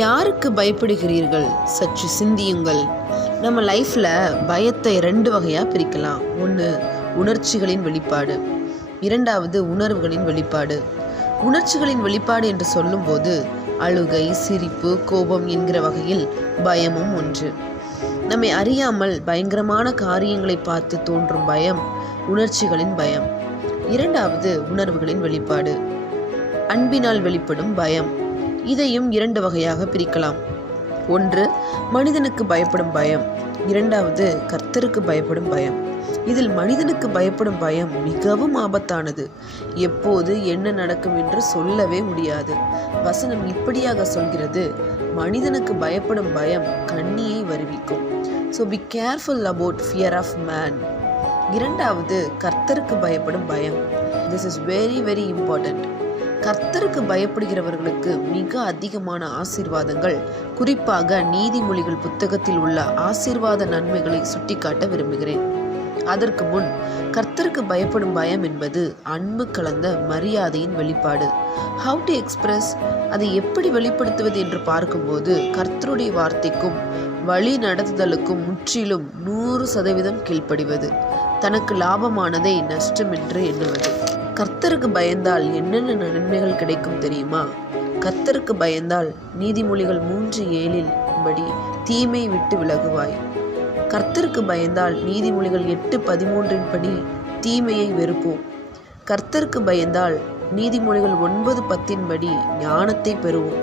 யாருக்கு பயப்படுகிறீர்கள்? சற்று சிந்தியுங்கள். நம்ம லைஃப்பில் பயத்தை 2 வகையாக பிரிக்கலாம். ஒன்று உணர்ச்சிகளின் வெளிப்பாடு, இரண்டாவது உணர்வுகளின் வெளிப்பாடு. உணர்ச்சிகளின் வெளிப்பாடு என்று சொல்லும்போது அழுகை, சிரிப்பு, கோபம் என்கிற வகையில் பயமும் ஒன்று. நம்மை அறியாமல் பயங்கரமான காரியங்களை பார்த்து தோன்றும் பயம் உணர்ச்சிகளின் பயம். இரண்டாவது உணர்வுகளின் வெளிப்பாடு, அன்பினால் வெளிப்படும் பயம். இதையும் 2 வகையாக பிரிக்கலாம். ஒன்று மனிதனுக்கு பயப்படும் பயம், இரண்டாவது கர்த்தருக்கு பயப்படும் பயம். இதில் மனிதனுக்கு பயப்படும் பயம் மிகவும் ஆபத்தானது. எப்போது என்ன நடக்கும் என்று சொல்லவே முடியாது. வசனம் இப்படியாக சொல்கிறது, மனிதனுக்கு பயப்படும் பயம் கண்ணியை வருவிக்கும். So be careful about fear of man. இரண்டாவது கர்த்தருக்கு பயப்படும் பயம். This is very very important. கர்த்தருக்கு பயப்படுகிறவர்களுக்கு மிக அதிகமான ஆசீர்வாதங்கள், குறிப்பாக நீதிமொழிகள் புத்தகத்தில் உள்ள ஆசீர்வாத நன்மைகளை சுட்டிக்காட்ட விரும்புகிறேன். அதற்கு முன், கர்த்தருக்கு பயப்படும் பயம் என்பது அன்பு கலந்த மரியாதையின் வெளிப்பாடு. ஹவு டு எக்ஸ்பிரஸ், அதை எப்படி வெளிப்படுத்துவது என்று பார்க்கும்போது கர்த்தருடைய வார்த்தைக்கும் வழி நடத்துதலுக்கும் முற்றிலும் 100% கீழ்ப்படிவது, தனக்கு லாபமானதை நஷ்டம் என்று எண்ணுவது. கர்த்தருக்கு பயந்தால் என்னென்ன நன்மைகள் கிடைக்கும் தெரியுமா? கர்த்தருக்கு பயந்தால் நீதிமொழிகள் 3:7 படி தீமை விட்டு விலகுவாய். கர்த்தருக்கு பயந்தால் நீதிமொழிகள் 8:13 படி தீமையை வெறுப்போம். கர்த்தருக்கு பயந்தால் நீதிமொழிகள் 9:10 படி ஞானத்தை பெறுவோம்.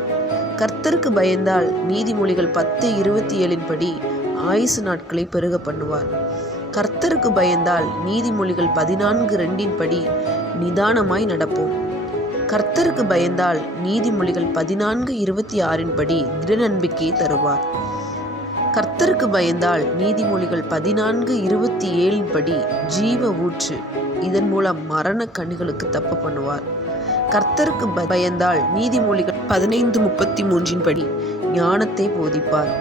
கர்த்தருக்கு பயந்தால் நீதிமொழிகள் 10:27 படி ஆயுசு நாட்களை பெருக பண்ணுவார். கர்த்தருக்கு பயந்தால் நீதிமொழிகள் 14:2 படி நிதானமாய் நடப்போம். கர்த்தருக்கு பயந்தால் நீதிமொழிகள் 14:26 படி திட நம்பிக்கையை தருவார். கர்த்தருக்கு பயந்தால் நீதிமொழிகள் 14:27 படி ஜீவ ஊற்று, இதன் மூலம் மரண கண்ணிகளுக்கு தப்ப பண்ணுவார். கர்த்தருக்கு பயந்தால் நீதிமொழிகள் 15:33 படி ஞானத்தை போதிப்பார்.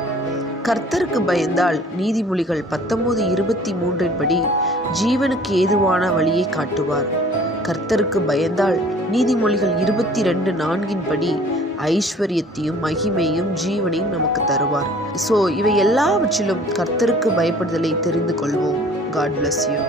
கர்த்தருக்கு பயந்தால் நீதிமொழிகள் 19:23 படி ஜீவனுக்கு ஏதுவான வழியை காட்டுவார். கர்த்தருக்கு பயந்தால் நீதிமொழிகள் 22:4 படி ஐஸ்வர்யத்தையும் மகிமையும் ஜீவனையும் நமக்கு தருவார். ஸோ இவை எல்லாவற்றிலும் கர்த்தருக்கு பயப்படுதலை தெரிந்து கொள்வோம். God bless you.